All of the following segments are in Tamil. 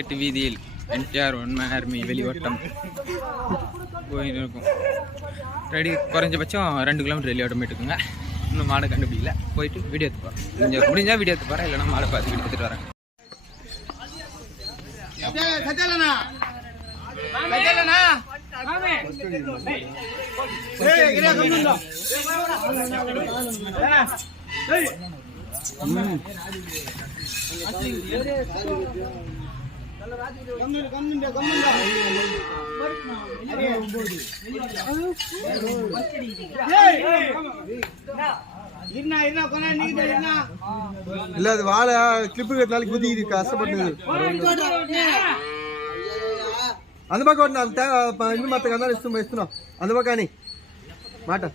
மார்க்கெட் வீதியில் என்டிஆர் ஒன்மை ஆர்மி வெளியோட்டம் போயிட்டு இருக்கும் ரெடி குறைஞ்சபட்சம் ரெண்டு கிலோமீட்டர் வெளியே இருக்குங்க இன்னும் மாடை கண்டுபிடிக்கல போயிட்டு வீடியோ எடுத்து போகிறேன் முடிஞ்சால் வீடியோ எடுத்து போகிறேன் இல்லைன்னா மாடை பார்த்து வீடியோ எடுத்துகிட்டு வரேன் இல்ல அது வாழை கிளிப்பு கட்டினாலும் குதிக்குது கஷ்டப்பட்டு அந்த பக்கம் ஓட்டு அந்த தே- ப- இன்னும் மற்ற கந்தாலும் இஸ்து இஸ்துனோம் அந்த பக்கம் நீ மாட்ட.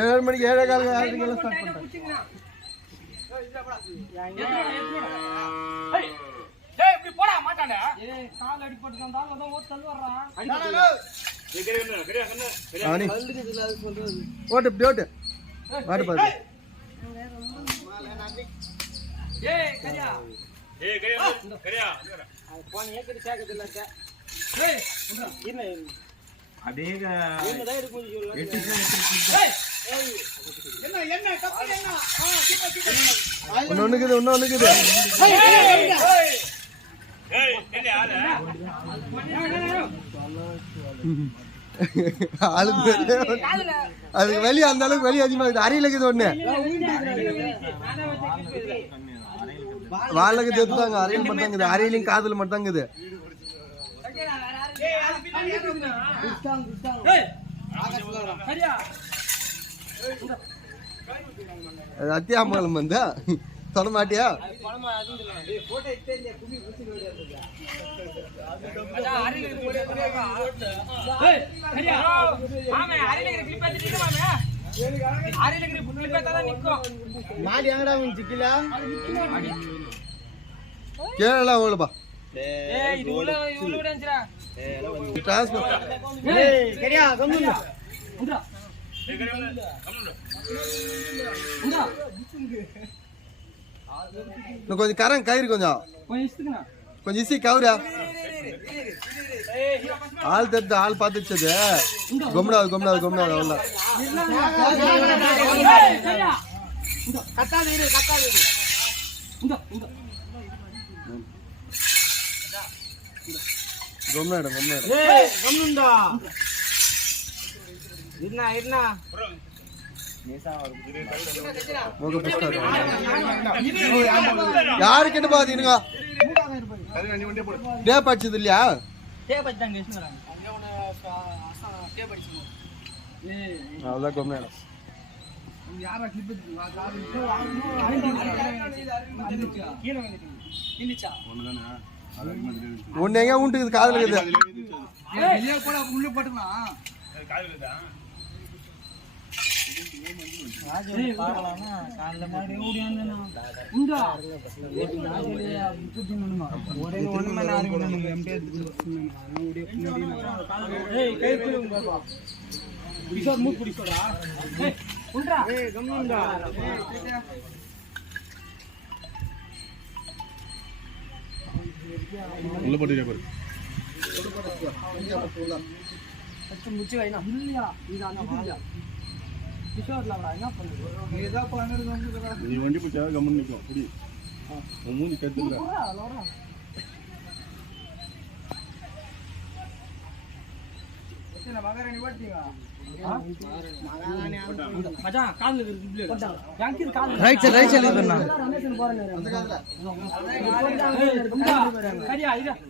ஏழு மணிக்கு ஏழே கால ஆளுங்கெல்லாம் ஸ்டார்ட் பண்ணிட்டாங்க ஆ, நீ. ஓட்டு இப்படி ஓட்டு. மாட்டு பாரு. ஒன்னு ஒண்ணுக்குது ஒன்னு ஒண்ணுக்குது ஆளுக்கு அதுக்கு வெளியே அந்த அளவுக்கு வெளியே அதிகமா இருக்குது. அறையில் இருக்குது ஒண்ணு. வாழக்கு தேத்துதாங்க அறையில் மட்டும் அரியலையும் அறையிலையும் மட்டும்தாங்குது மட்டும் இருக்குது. அது அத்தியாமங்கலம் வந்தா. தொட மாட்டியா கேரளா ஓடுப்பா டிரான்ஸ்போர்ட் இன்னும் கொஞ்சம் கரங்க கயிறு கொஞ்சம். கொஞ்சம் இசி கவுரா. ஆள் தெரிஞ்ச ஆள் பார்த்துச்சது கொம்னாது கொம்னாது கொம்னாது அவ்வளோ கொம்னாடு கொம்னாடு முக புஷ்டம் யாருக்கு என்ன இருங்க? டே படிச்சது இல்லையா? அவ்வளோதான் கொம்னாடு ஒன்னு எங்க உண்டுக்குது காதுல இருக்குது. உள்ள போட்டு பாரு முச்சு வாயினா? இல்லையா? இது நீ வண்டி பிடிச்சா கம்மன் நிற்கும் குடி உன் மூஞ்சி கத்துக்கிற right side right side discount மேலே வச்சு டிஸ்கவுண்ட் மேலே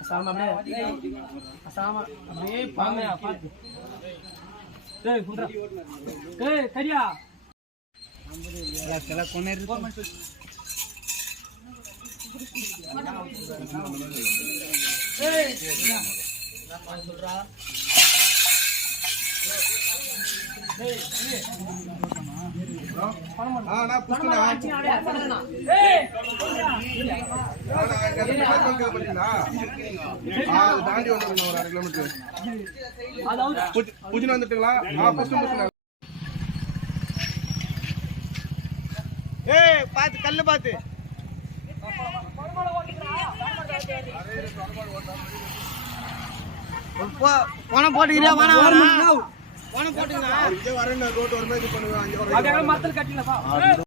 அசாம அப்படியே. அசாம அப்படியே பாங்க பாத்து. டேய் குண்டா டேய் கரியா. கல கொனே இருக்கு ஆ நான் புஷ்டனா தாண்டி வந்துருங்க ஒரு அரை கிலோமீட்டர் பூஜின வந்துட்டுங்களா ஏய் பாத்து கல்லு பாத்து பணம் போட்டுக்கிறியா போட்டுக்கிறேன் இங்கே வரேன் ரோட்டு வரும்போது இது பண்ணுவேன் மரத்தில் கட்டிலப்பா